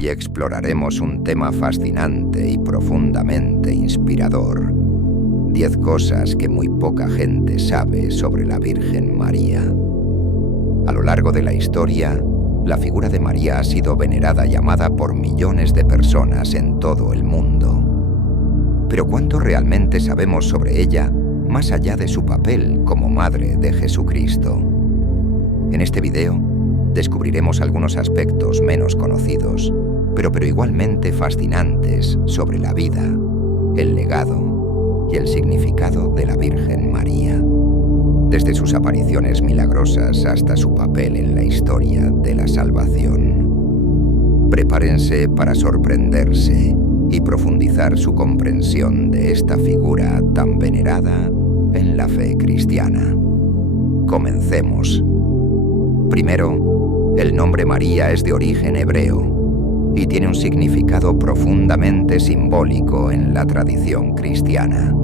Hoy exploraremos un tema fascinante y profundamente inspirador. 10 cosas que muy poca gente sabe sobre la Virgen María. A lo largo de la historia, la figura de María ha sido venerada y amada por millones de personas en todo el mundo. Pero ¿cuánto realmente sabemos sobre ella, más allá de su papel como Madre de Jesucristo? En este video, descubriremos algunos aspectos menos conocidos, pero igualmente fascinantes sobre la vida, el legado y el significado de la Virgen María, desde sus apariciones milagrosas hasta su papel en la historia de la salvación. Prepárense para sorprenderse y profundizar su comprensión de esta figura tan venerada en la fe cristiana. Comencemos. Primero, el nombre María es de origen hebreo y tiene un significado profundamente simbólico en la tradición cristiana.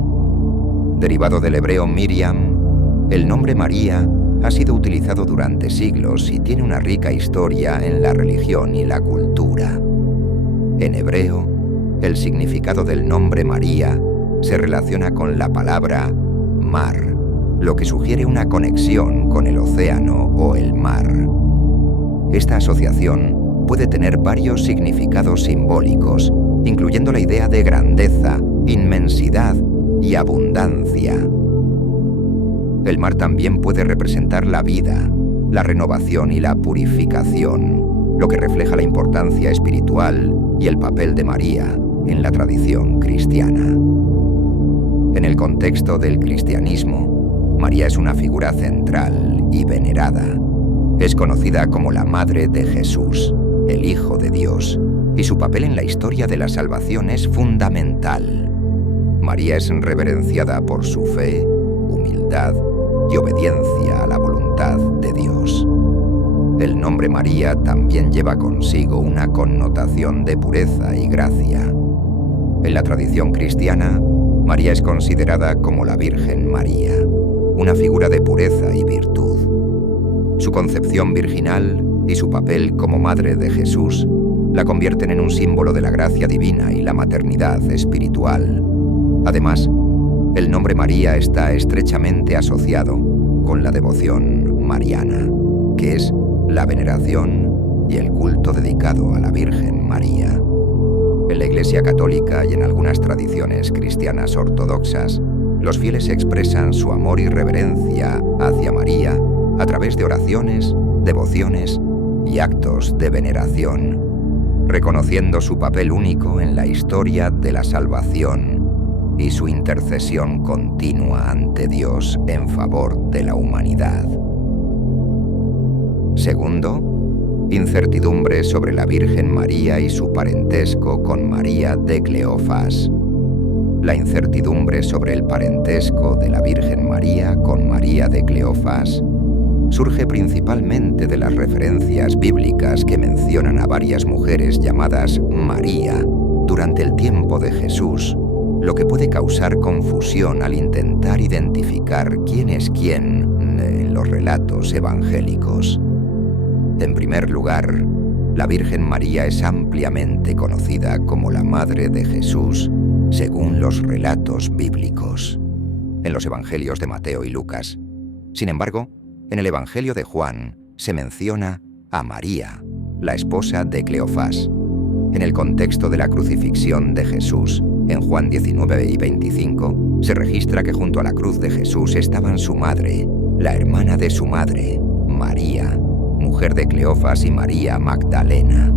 Derivado del hebreo Miriam, el nombre María ha sido utilizado durante siglos y tiene una rica historia en la religión y la cultura. En hebreo, el significado del nombre María se relaciona con la palabra mar, lo que sugiere una conexión con el océano o el mar. Esta asociación puede tener varios significados simbólicos, incluyendo la idea de grandeza, inmensidad y abundancia. El mar también puede representar la vida, la renovación y la purificación, lo que refleja la importancia espiritual y el papel de María en la tradición cristiana. En el contexto del cristianismo, María es una figura central y venerada. Es conocida como la Madre de Jesús, el Hijo de Dios, y su papel en la historia de la salvación es fundamental. María es reverenciada por su fe, humildad y obediencia a la voluntad de Dios. El nombre María también lleva consigo una connotación de pureza y gracia. En la tradición cristiana, María es considerada como la Virgen María, una figura de pureza y virtud. Su concepción virginal y su papel como Madre de Jesús la convierten en un símbolo de la gracia divina y la maternidad espiritual. Además, el nombre María está estrechamente asociado con la devoción mariana, que es la veneración y el culto dedicado a la Virgen María. En la Iglesia Católica y en algunas tradiciones cristianas ortodoxas, los fieles expresan su amor y reverencia hacia María a través de oraciones, devociones y actos de veneración, reconociendo su papel único en la historia de la salvación y su intercesión continua ante Dios en favor de la humanidad. Segundo, incertidumbre sobre la Virgen María y su parentesco con María de Cleofás. La incertidumbre sobre el parentesco de la Virgen María con María de Cleofás surge principalmente de las referencias bíblicas que mencionan a varias mujeres llamadas María durante el tiempo de Jesús, lo que puede causar confusión al intentar identificar quién es quién en los relatos evangélicos. En primer lugar, la Virgen María es ampliamente conocida como la Madre de Jesús, según los relatos bíblicos, en los evangelios de Mateo y Lucas. Sin embargo, en el Evangelio de Juan se menciona a María, la esposa de Cleofás. En el contexto de la crucifixión de Jesús, en Juan 19 y 25, se registra que junto a la cruz de Jesús estaban su madre, la hermana de su madre, María, mujer de Cleofás, y María Magdalena.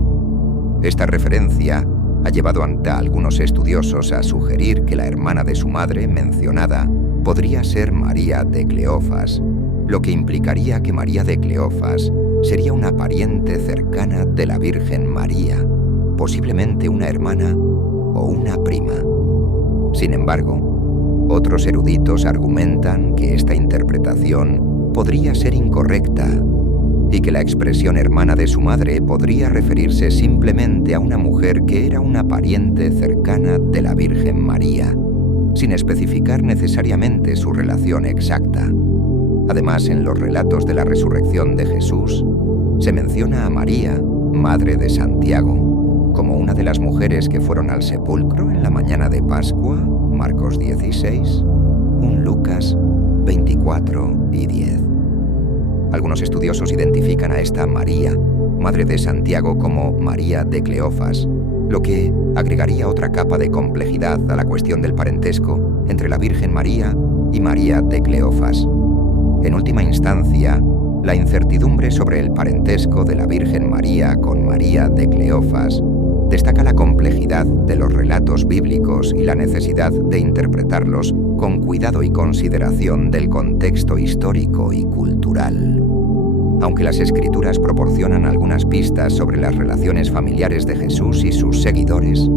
Esta referencia ha llevado ante algunos estudiosos a sugerir que la hermana de su madre mencionada podría ser María de Cleofás, lo que implicaría que María de Cleofás sería una pariente cercana de la Virgen María, posiblemente una hermana o una prima. Sin embargo, otros eruditos argumentan que esta interpretación podría ser incorrecta y que la expresión hermana de su madre podría referirse simplemente a una mujer que era una pariente cercana de la Virgen María, sin especificar necesariamente su relación exacta. Además, en los relatos de la resurrección de Jesús, se menciona a María, madre de Santiago, como una de las mujeres que fueron al sepulcro en la mañana de Pascua, Marcos 16, un Lucas 24 y 10. Algunos estudiosos identifican a esta María, madre de Santiago, como María de Cleofas, lo que agregaría otra capa de complejidad a la cuestión del parentesco entre la Virgen María y María de Cleofas. En última instancia, la incertidumbre sobre el parentesco de la Virgen María con María de Cleofas destaca la complejidad de los relatos bíblicos y la necesidad de interpretarlos con cuidado y consideración del contexto histórico y cultural. Aunque las Escrituras proporcionan algunas pistas sobre las relaciones familiares de Jesús y sus seguidores,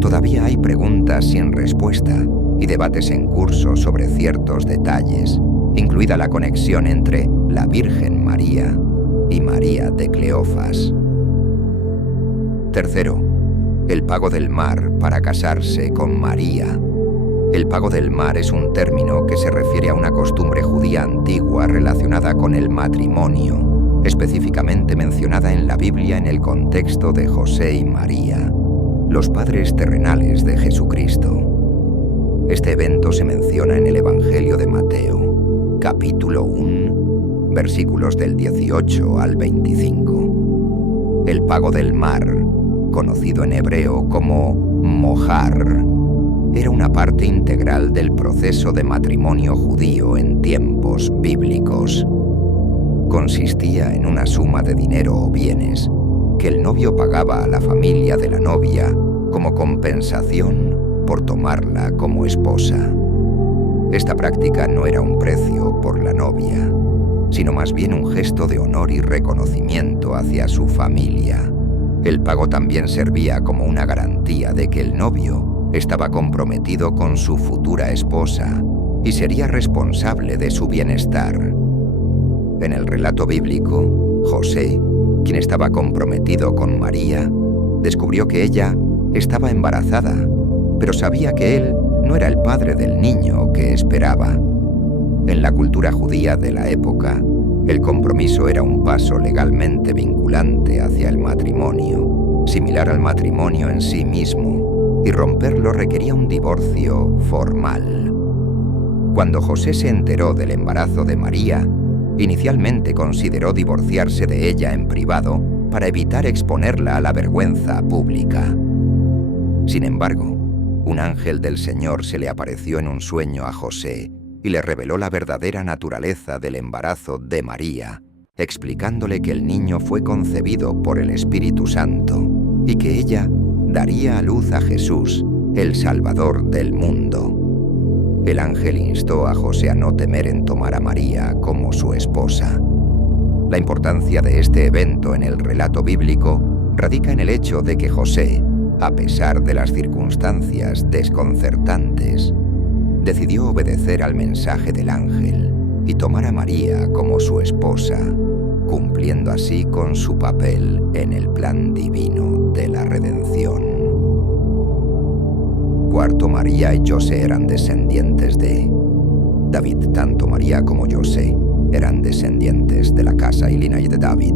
todavía hay preguntas sin respuesta y debates en curso sobre ciertos detalles, incluida la conexión entre la Virgen María y María de Cleofas. Tercero, el pago del mar para casarse con María. El pago del mar es un término que se refiere a una costumbre judía antigua relacionada con el matrimonio, específicamente mencionada en la Biblia en el contexto de José y María, los padres terrenales de Jesucristo. Este evento se menciona en el Evangelio de Mateo, capítulo 1, versículos del 18 al 25. El pago del mar, conocido en hebreo como mojar, era una parte integral del proceso de matrimonio judío en tiempos bíblicos. Consistía en una suma de dinero o bienes que el novio pagaba a la familia de la novia como compensación por tomarla como esposa. Esta práctica no era un precio por la novia, sino más bien un gesto de honor y reconocimiento hacia su familia. El pago también servía como una garantía de que el novio estaba comprometido con su futura esposa y sería responsable de su bienestar. En el relato bíblico, José, quien estaba comprometido con María, descubrió que ella estaba embarazada, pero sabía que él no era el padre del niño que esperaba. En la cultura judía de la época, el compromiso era un paso legalmente vinculante hacia el matrimonio, similar al matrimonio en sí mismo, y romperlo requería un divorcio formal. Cuando José se enteró del embarazo de María, inicialmente consideró divorciarse de ella en privado para evitar exponerla a la vergüenza pública. Sin embargo, un ángel del Señor se le apareció en un sueño a José y le reveló la verdadera naturaleza del embarazo de María, explicándole que el niño fue concebido por el Espíritu Santo y que ella daría a luz a Jesús, el Salvador del mundo. El ángel instó a José a no temer en tomar a María como su esposa. La importancia de este evento en el relato bíblico radica en el hecho de que José, a pesar de las circunstancias desconcertantes, decidió obedecer al mensaje del ángel y tomar a María como su esposa, cumpliendo así con su papel en el plan divino de la redención. Cuarto, María y José eran descendientes de David. Tanto María como José eran descendientes de la casa y linaje de David,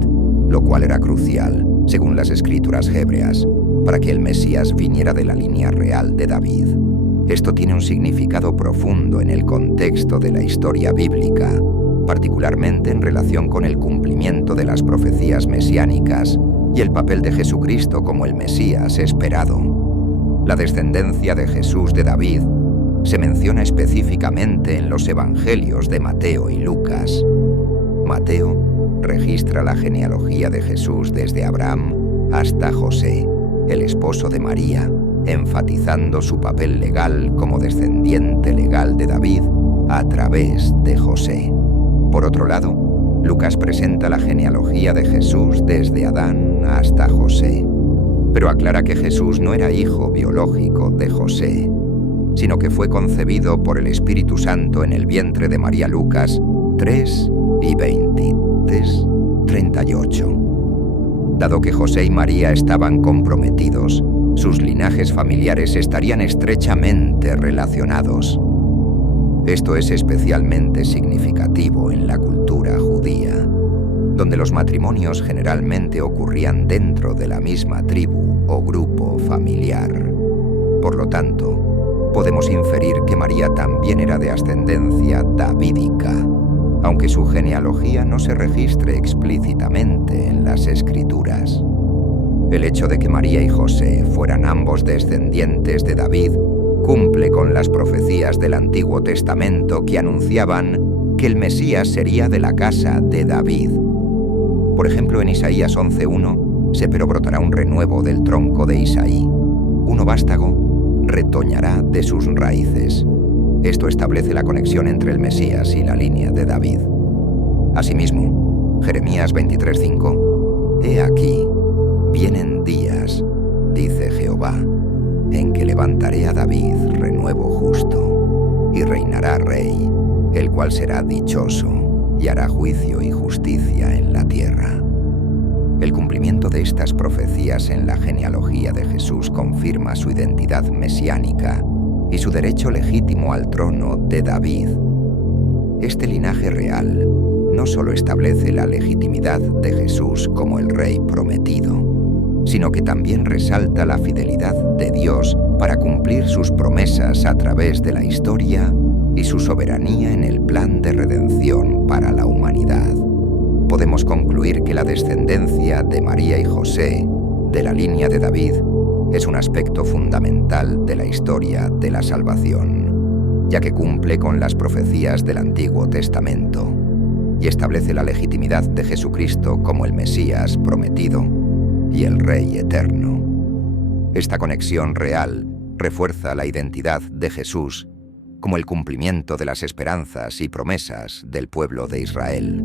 lo cual era crucial, según las escrituras hebreas, para que el Mesías viniera de la línea real de David. Esto tiene un significado profundo en el contexto de la historia bíblica, particularmente en relación con el cumplimiento de las profecías mesiánicas y el papel de Jesucristo como el Mesías esperado. La descendencia de Jesús de David se menciona específicamente en los evangelios de Mateo y Lucas. Mateo registra la genealogía de Jesús desde Abraham hasta José, el esposo de María, enfatizando su papel legal como descendiente legal de David a través de José. Por otro lado, Lucas presenta la genealogía de Jesús desde Adán hasta José, pero aclara que Jesús no era hijo biológico de José, sino que fue concebido por el Espíritu Santo en el vientre de María. Lucas 3 y 38. Dado que José y María estaban comprometidos, sus linajes familiares estarían estrechamente relacionados. Esto es especialmente significativo en la cultura judía, donde los matrimonios generalmente ocurrían dentro de la misma tribu o grupo. familiar. Por lo tanto, podemos inferir que María también era de ascendencia davídica, aunque su genealogía no se registre explícitamente en las Escrituras. El hecho de que María y José fueran ambos descendientes de David cumple con las profecías del Antiguo Testamento que anunciaban que el Mesías sería de la casa de David. Por ejemplo, en Isaías 11:1, pero brotará un renuevo del tronco de Isaí. Uno vástago retoñará de sus raíces. Esto establece la conexión entre el Mesías y la línea de David. Asimismo, Jeremías 23:5, He aquí, vienen días, dice Jehová, en que levantaré a David renuevo justo, y reinará rey, el cual será dichoso, y hará juicio y justicia en la tierra. El cumplimiento de estas profecías en la genealogía de Jesús confirma su identidad mesiánica y su derecho legítimo al trono de David. Este linaje real no solo establece la legitimidad de Jesús como el rey prometido, sino que también resalta la fidelidad de Dios para cumplir sus promesas a través de la historia y su soberanía en el plan de redención para la humanidad. Podemos concluir que la descendencia de María y José, de la línea de David, es un aspecto fundamental de la historia de la salvación, ya que cumple con las profecías del Antiguo Testamento y establece la legitimidad de Jesucristo como el Mesías prometido y el Rey eterno. Esta conexión real refuerza la identidad de Jesús como el cumplimiento de las esperanzas y promesas del pueblo de Israel,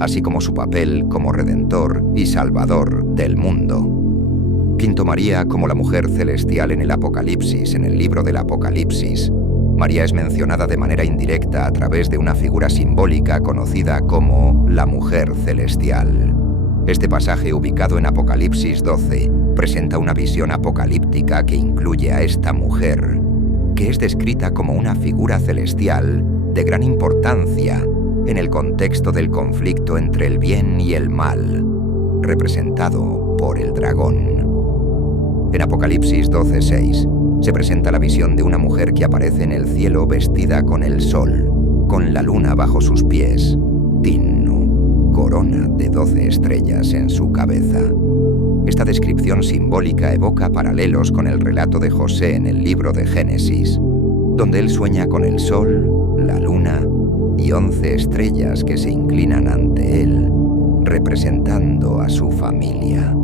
así como su papel como Redentor y Salvador del mundo. Quinto, María como la mujer celestial en el Apocalipsis. En el libro del Apocalipsis, María es mencionada de manera indirecta a través de una figura simbólica conocida como la mujer celestial. Este pasaje, ubicado en Apocalipsis 12, presenta una visión apocalíptica que incluye a esta mujer, que es descrita como una figura celestial de gran importancia en el contexto del conflicto entre el bien y el mal, representado por el dragón. En Apocalipsis 12:6 se presenta la visión de una mujer que aparece en el cielo vestida con el sol, con la luna bajo sus pies, Tinnu, corona de 12 estrellas en su cabeza. Esta descripción simbólica evoca paralelos con el relato de José en el libro de Génesis, donde él sueña con el sol, la luna y 11 estrellas que se inclinan ante él, representando a su familia.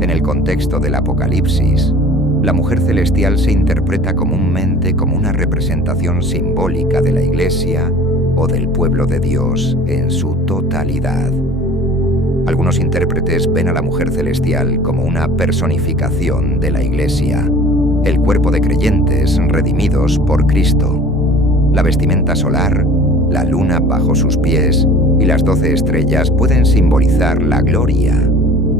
En el contexto del Apocalipsis, la mujer celestial se interpreta comúnmente como una representación simbólica de la Iglesia o del pueblo de Dios en su totalidad. Algunos intérpretes ven a la mujer celestial como una personificación de la Iglesia, el cuerpo de creyentes redimidos por Cristo. La vestimenta solar, la luna bajo sus pies y las 12 estrellas pueden simbolizar la gloria,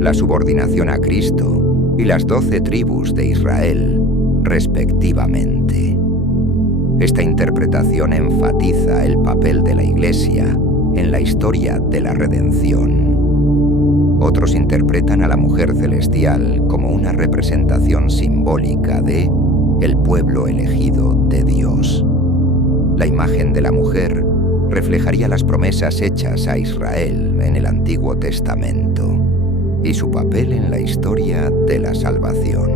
la subordinación a Cristo y las 12 tribus de Israel, respectivamente. Esta interpretación enfatiza el papel de la Iglesia en la historia de la redención. Otros interpretan a la mujer celestial como una representación simbólica de el pueblo elegido de Dios. La imagen de la mujer reflejaría las promesas hechas a Israel en el Antiguo Testamento y su papel en la historia de la salvación.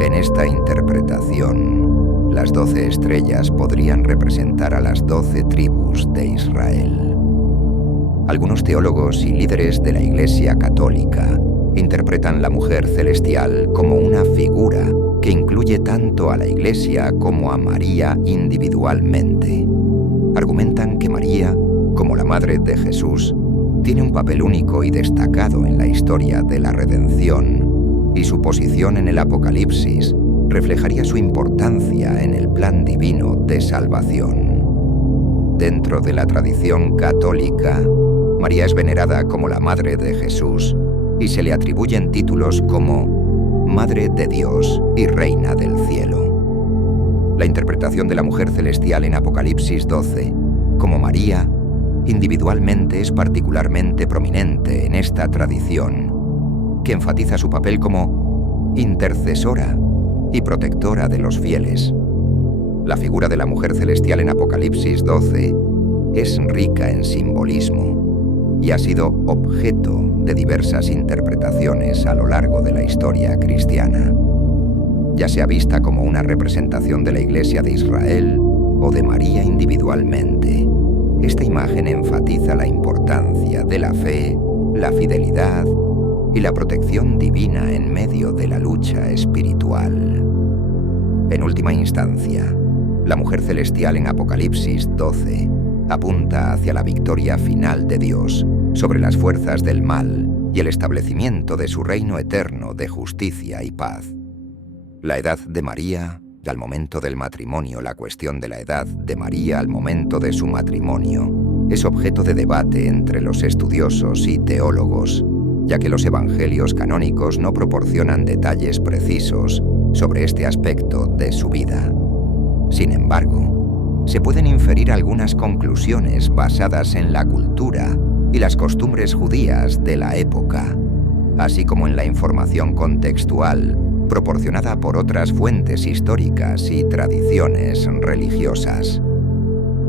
En esta interpretación, las 12 estrellas podrían representar a las 12 tribus de Israel. Algunos teólogos y líderes de la Iglesia Católica interpretan la mujer celestial como una figura que incluye tanto a la Iglesia como a María individualmente. Argumentan que María, como la Madre de Jesús, tiene un papel único y destacado en la historia de la redención, y su posición en el Apocalipsis reflejaría su importancia en el plan divino de salvación. Dentro de la tradición católica, María es venerada como la Madre de Jesús y se le atribuyen títulos como Madre de Dios y Reina del Cielo. La interpretación de la mujer celestial en Apocalipsis 12, como María, individualmente es particularmente prominente en esta tradición, que enfatiza su papel como intercesora y protectora de los fieles. La figura de la mujer celestial en Apocalipsis 12 es rica en simbolismo y ha sido objeto de diversas interpretaciones a lo largo de la historia cristiana, ya sea vista como una representación de la Iglesia de Israel o de María individualmente. Esta imagen enfatiza la importancia de la fe, la fidelidad y la protección divina en medio de la lucha espiritual. En última instancia, la mujer celestial en Apocalipsis 12 apunta hacia la victoria final de Dios sobre las fuerzas del mal y el establecimiento de su reino eterno de justicia y paz. La edad de María al momento del matrimonio. La cuestión de la edad de María al momento de su matrimonio es objeto de debate entre los estudiosos y teólogos, ya que los evangelios canónicos no proporcionan detalles precisos sobre este aspecto de su vida. Sin embargo, se pueden inferir algunas conclusiones basadas en la cultura y las costumbres judías de la época, así como en la información contextual proporcionada por otras fuentes históricas y tradiciones religiosas.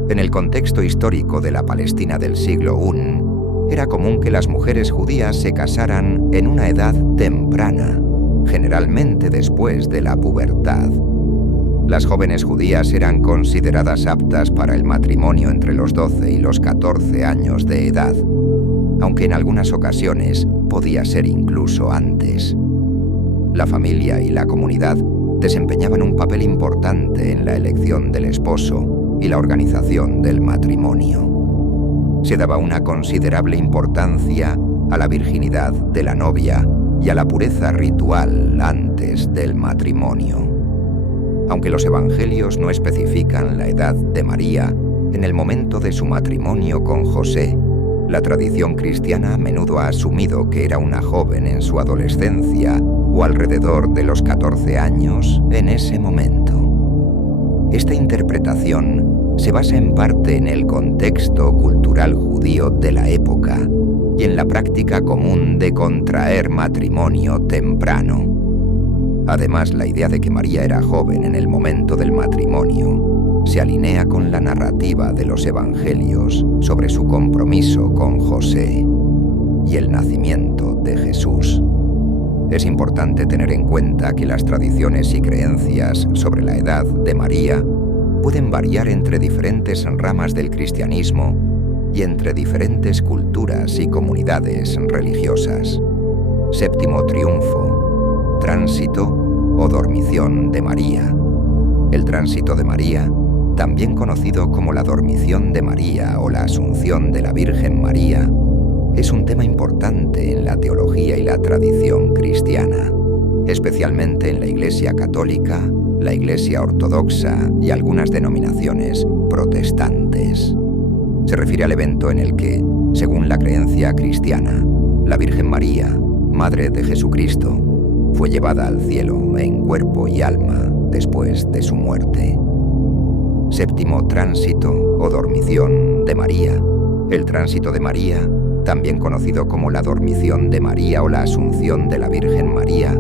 En el contexto histórico de la Palestina del siglo I, era común que las mujeres judías se casaran en una edad temprana, generalmente después de la pubertad. Las jóvenes judías eran consideradas aptas para el matrimonio entre los 12 y los 14 años de edad, aunque en algunas ocasiones podía ser incluso antes. La familia y la comunidad desempeñaban un papel importante en la elección del esposo y la organización del matrimonio. Se daba una considerable importancia a la virginidad de la novia y a la pureza ritual antes del matrimonio. Aunque los evangelios no especifican la edad de María en el momento de su matrimonio con José, la tradición cristiana a menudo ha asumido que era una joven en su adolescencia o alrededor de los 14 años en ese momento. Esta interpretación se basa en parte en el contexto cultural judío de la época y en la práctica común de contraer matrimonio temprano. Además, la idea de que María era joven en el momento del matrimonio se alinea con la narrativa de los evangelios sobre su compromiso con José y el nacimiento de Jesús. Es importante tener en cuenta que las tradiciones y creencias sobre la edad de María pueden variar entre diferentes ramas del cristianismo y entre diferentes culturas y comunidades religiosas. Séptimo triunfo, tránsito o dormición de María. El tránsito de María, también conocido como la dormición de María o la asunción de la Virgen María, es un tema importante en la teología y la tradición cristiana, especialmente en la Iglesia católica, la Iglesia ortodoxa y algunas denominaciones protestantes. Se refiere al evento en el que, según la creencia cristiana, la Virgen María, Madre de Jesucristo, fue llevada al cielo en cuerpo y alma después de su muerte. Séptimo tránsito o dormición de María. El tránsito de María, también conocido como la dormición de María o la asunción de la Virgen María,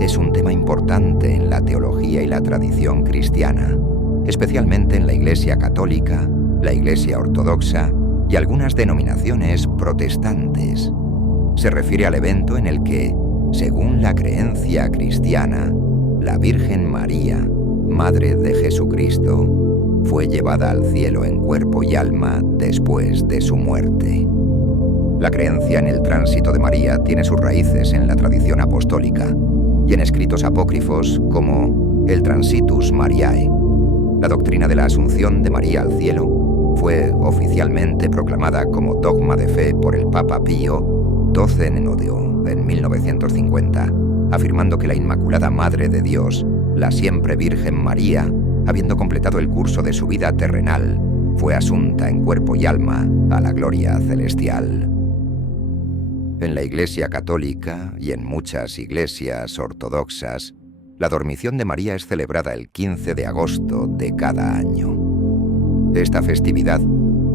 es un tema importante en la teología y la tradición cristiana, especialmente en la Iglesia católica, la Iglesia ortodoxa y algunas denominaciones protestantes. Se refiere al evento en el que, según la creencia cristiana, la Virgen María, Madre de Jesucristo, fue llevada al cielo en cuerpo y alma después de su muerte. La creencia en el tránsito de María tiene sus raíces en la tradición apostólica y en escritos apócrifos como el Transitus Mariae. La doctrina de la asunción de María al cielo fue oficialmente proclamada como dogma de fe por el Papa Pío XII en 1950, afirmando que la Inmaculada Madre de Dios, la siempre Virgen María, habiendo completado el curso de su vida terrenal, fue asunta en cuerpo y alma a la gloria celestial. En la Iglesia católica y en muchas iglesias ortodoxas, la dormición de María es celebrada el 15 de agosto de cada año. Esta festividad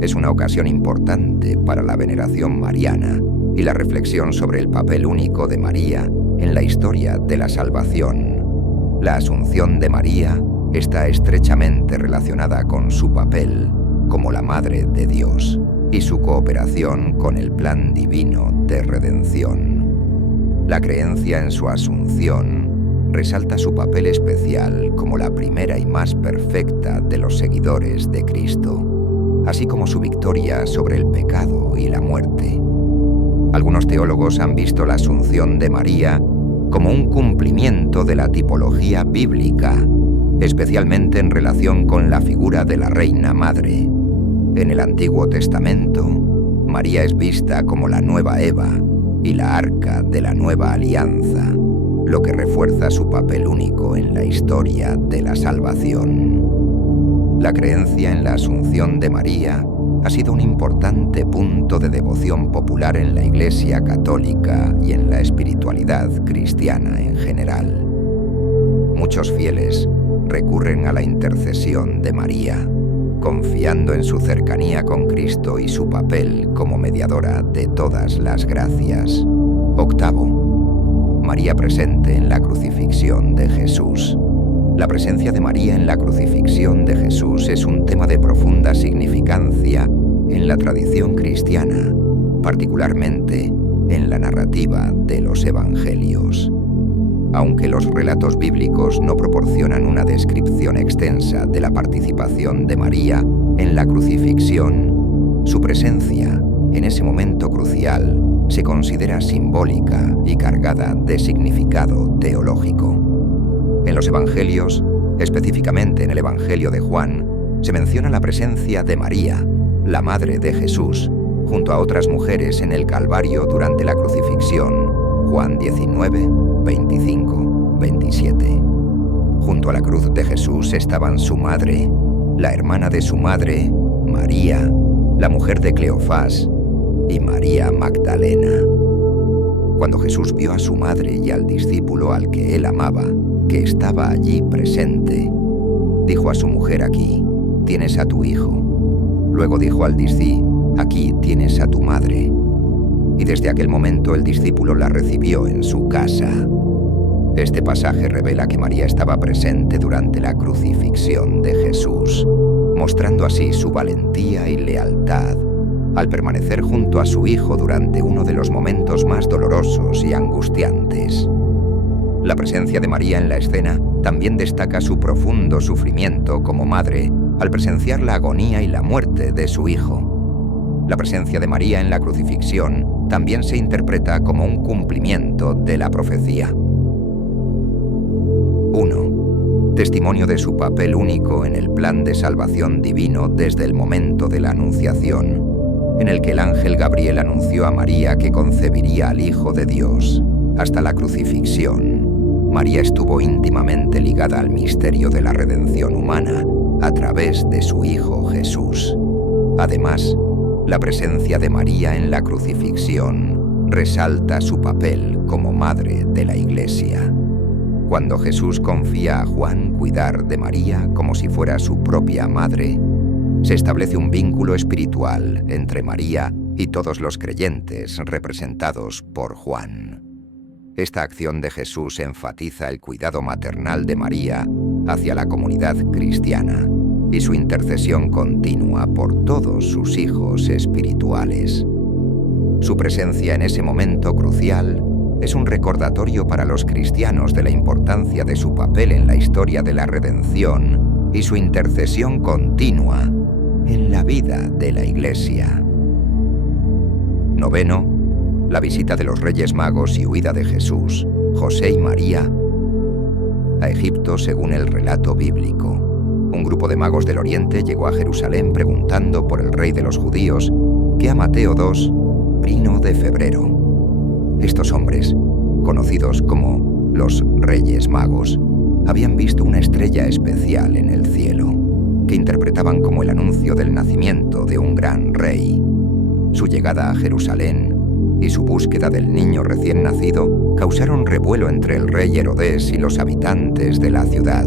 es una ocasión importante para la veneración mariana y la reflexión sobre el papel único de María en la historia de la salvación. La Asunción de María está estrechamente relacionada con su papel como la Madre de Dios y su cooperación con el plan divino de redención. La creencia en su Asunción resalta su papel especial como la primera y más perfecta de los seguidores de Cristo, así como su victoria sobre el pecado y la muerte. Algunos teólogos han visto la Asunción de María como un cumplimiento de la tipología bíblica, especialmente en relación con la figura de la Reina Madre. En el Antiguo Testamento, María es vista como la nueva Eva y la arca de la nueva alianza, lo que refuerza su papel único en la historia de la salvación. La creencia en la Asunción de María ha sido un importante punto de devoción popular en la Iglesia católica y en la espiritualidad cristiana en general. Muchos fieles recurren a la intercesión de María, confiando en su cercanía con Cristo y su papel como mediadora de todas las gracias. Octavo, María presente en la crucifixión de Jesús. La presencia de María en la crucifixión de Jesús es un tema de profunda significancia en la tradición cristiana, particularmente en la narrativa de los Evangelios. Aunque los relatos bíblicos no proporcionan una descripción extensa de la participación de María en la crucifixión, su presencia en ese momento crucial se considera simbólica y cargada de significado teológico. En los Evangelios, específicamente en el Evangelio de Juan, se menciona la presencia de María, la Madre de Jesús, junto a otras mujeres en el Calvario durante la crucifixión, Juan 19, 25, 27. Junto a la cruz de Jesús estaban su madre, la hermana de su madre, María, la mujer de Cleofás, y María Magdalena. Cuando Jesús vio a su madre y al discípulo al que él amaba, que estaba allí presente, dijo a su mujer: aquí tienes a tu hijo. Luego dijo al discípulo: aquí tienes a tu madre. Y desde aquel momento el discípulo la recibió en su casa. Este pasaje revela que María estaba presente durante la crucifixión de Jesús, mostrando así su valentía y lealtad al permanecer junto a su hijo durante uno de los momentos más dolorosos y angustiantes. La presencia de María en la escena también destaca su profundo sufrimiento como madre al presenciar la agonía y la muerte de su hijo. La presencia de María en la crucifixión también se interpreta como un cumplimiento de la profecía. 1. Testimonio de su papel único en el plan de salvación divino desde el momento de la Anunciación, en el que el ángel Gabriel anunció a María que concebiría al Hijo de Dios. Hasta la crucifixión, María estuvo íntimamente ligada al misterio de la redención humana a través de su Hijo Jesús. Además, la presencia de María en la crucifixión resalta su papel como madre de la Iglesia. Cuando Jesús confía a Juan cuidar de María como si fuera su propia madre, se establece un vínculo espiritual entre María y todos los creyentes representados por Juan. Esta acción de Jesús enfatiza el cuidado maternal de María hacia la comunidad cristiana y su intercesión continua por todos sus hijos espirituales. Su presencia en ese momento crucial es un recordatorio para los cristianos de la importancia de su papel en la historia de la redención y su intercesión continua en la vida de la Iglesia. 9. La visita de los Reyes Magos y huida de Jesús, José y María, a Egipto según el relato bíblico. Un grupo de magos del Oriente llegó a Jerusalén preguntando por el rey de los judíos, que a Mateo 2, 1 de febrero. Estos hombres, conocidos como los Reyes Magos, habían visto una estrella especial en el cielo, que interpretaban como el anuncio del nacimiento de un gran rey. Su llegada a Jerusalén y su búsqueda del niño recién nacido causaron revuelo entre el rey Herodes y los habitantes de la ciudad.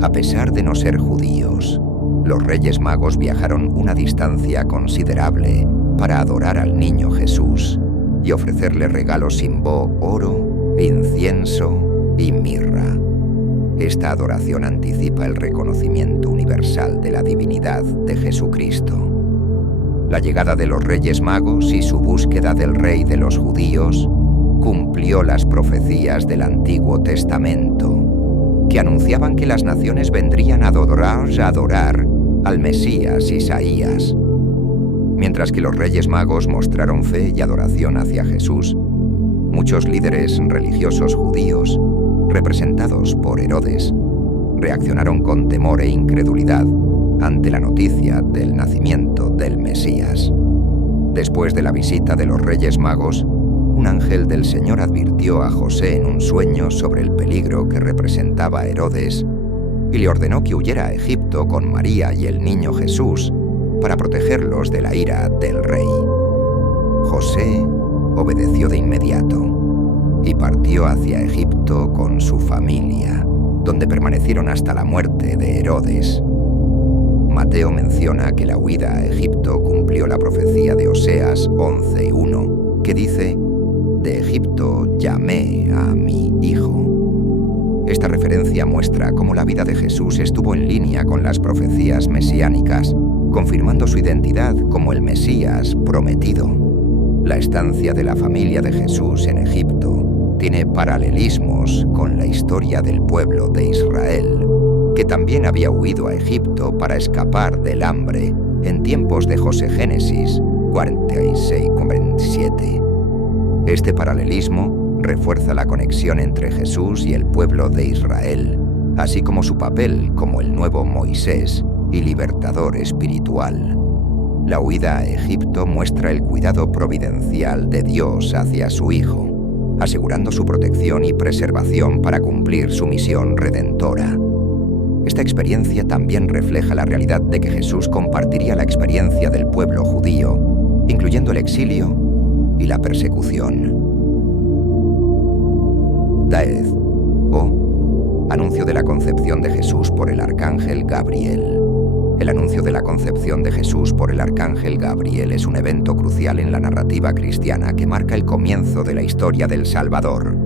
A pesar de no ser judíos, los Reyes Magos viajaron una distancia considerable para adorar al niño Jesús y ofrecerle regalos sin oro, incienso y mirra. Esta adoración anticipa el reconocimiento universal de la divinidad de Jesucristo. La llegada de los Reyes Magos y su búsqueda del Rey de los judíos cumplió las profecías del Antiguo Testamento, que anunciaban que las naciones vendrían a adorar al Mesías Isaías. Mientras que los Reyes Magos mostraron fe y adoración hacia Jesús, muchos líderes religiosos judíos, representados por Herodes, reaccionaron con temor e incredulidad ante la noticia del nacimiento del Mesías. Después de la visita de los Reyes Magos, un ángel del Señor advirtió a José en un sueño sobre el peligro que representaba Herodes y le ordenó que huyera a Egipto con María y el niño Jesús para protegerlos de la ira del rey. José obedeció de inmediato y partió hacia Egipto con su familia, donde permanecieron hasta la muerte de Herodes. Mateo menciona que la huida a Egipto cumplió la profecía de Oseas 11:1, que dice: «De Egipto llamé a mi hijo». Esta referencia muestra cómo la vida de Jesús estuvo en línea con las profecías mesiánicas, confirmando su identidad como el Mesías prometido. La estancia de la familia de Jesús en Egipto tiene paralelismos con la historia del pueblo de Israel, que también había huido a Egipto para escapar del hambre en tiempos de José Génesis 46-47. Este paralelismo refuerza la conexión entre Jesús y el pueblo de Israel, así como su papel como el nuevo Moisés y libertador espiritual. La huida a Egipto muestra el cuidado providencial de Dios hacia su Hijo, asegurando su protección y preservación para cumplir su misión redentora. Esta experiencia también refleja la realidad de que Jesús compartiría la experiencia del pueblo judío, incluyendo el exilio y la persecución. Daed, o anuncio de la concepción de Jesús por el arcángel Gabriel. El anuncio de la concepción de Jesús por el arcángel Gabriel es un evento crucial en la narrativa cristiana que marca el comienzo de la historia del Salvador.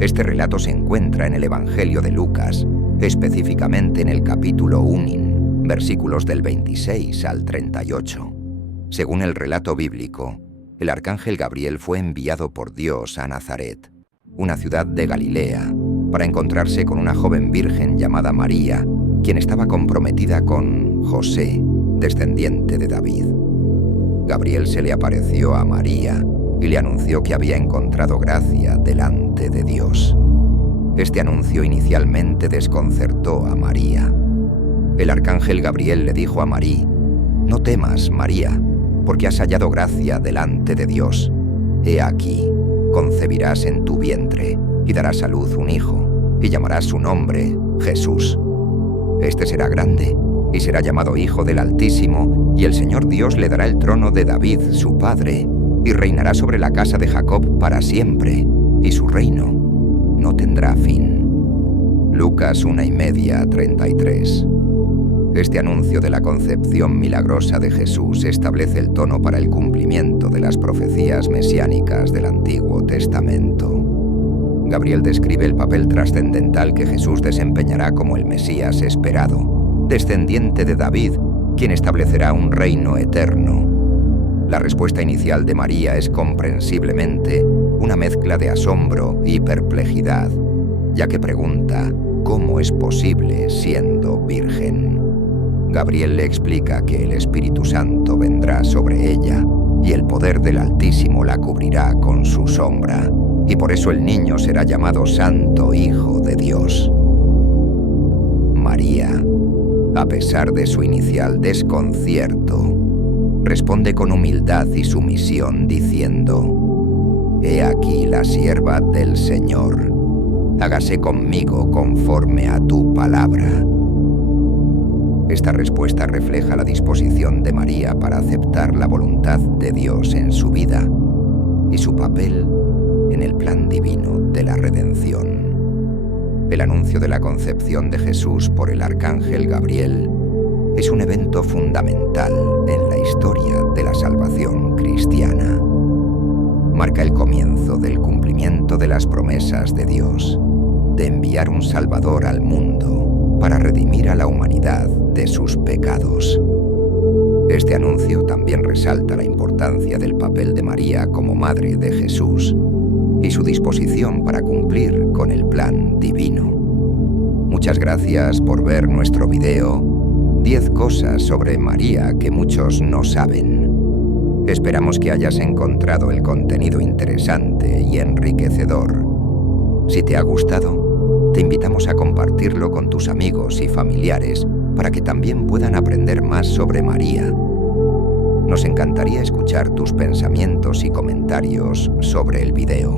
Este relato se encuentra en el Evangelio de Lucas, específicamente en el capítulo 1, versículos del 26 al 38. Según el relato bíblico, el arcángel Gabriel fue enviado por Dios a Nazaret, una ciudad de Galilea, para encontrarse con una joven virgen llamada María, quien estaba comprometida con José, descendiente de David. Gabriel se le apareció a María y le anunció que había encontrado gracia delante de Dios. Este anuncio inicialmente desconcertó a María. El arcángel Gabriel le dijo a María: «No temas, María, porque has hallado gracia delante de Dios. He aquí, concebirás en tu vientre y darás a luz un hijo, y llamarás su nombre Jesús. Este será grande y será llamado Hijo del Altísimo, y el Señor Dios le dará el trono de David, su padre, y reinará sobre la casa de Jacob para siempre, y su reino no tendrá fin». Lucas 1:30-33. Este anuncio de la concepción milagrosa de Jesús establece el tono para el cumplimiento de las profecías mesiánicas del Antiguo Testamento. Gabriel describe el papel trascendental que Jesús desempeñará como el Mesías esperado, descendiente de David, quien establecerá un reino eterno. La respuesta inicial de María es comprensiblemente una mezcla de asombro y perplejidad, ya que pregunta: ¿cómo es posible siendo virgen? Gabriel le explica que el Espíritu Santo vendrá sobre ella y el poder del Altísimo la cubrirá con su sombra, y por eso el niño será llamado Santo Hijo de Dios. María, a pesar de su inicial desconcierto, responde con humildad y sumisión diciendo: «He aquí la sierva del Señor, hágase conmigo conforme a tu palabra». Esta respuesta refleja la disposición de María para aceptar la voluntad de Dios en su vida y su papel en el plan divino de la redención. El anuncio de la concepción de Jesús por el arcángel Gabriel es un evento fundamental en la historia de la salvación cristiana. Marca el comienzo del cumplimiento cumplimiento de las promesas de Dios, de enviar un Salvador al mundo para redimir a la humanidad de sus pecados. Este anuncio también resalta la importancia del papel de María como Madre de Jesús y su disposición para cumplir con el plan divino. Muchas gracias por ver nuestro video 10 cosas sobre María que muchos no saben. Esperamos que hayas encontrado el contenido interesante y enriquecedor. Si te ha gustado, te invitamos a compartirlo con tus amigos y familiares para que también puedan aprender más sobre María. Nos encantaría escuchar tus pensamientos y comentarios sobre el video.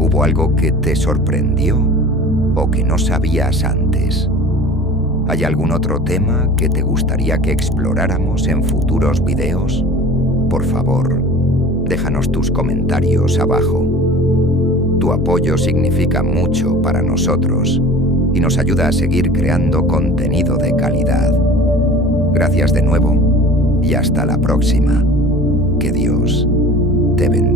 ¿Hubo algo que te sorprendió o que no sabías antes? ¿Hay algún otro tema que te gustaría que exploráramos en futuros videos? Por favor, déjanos tus comentarios abajo. Tu apoyo significa mucho para nosotros y nos ayuda a seguir creando contenido de calidad. Gracias de nuevo y hasta la próxima. Que Dios te bendiga.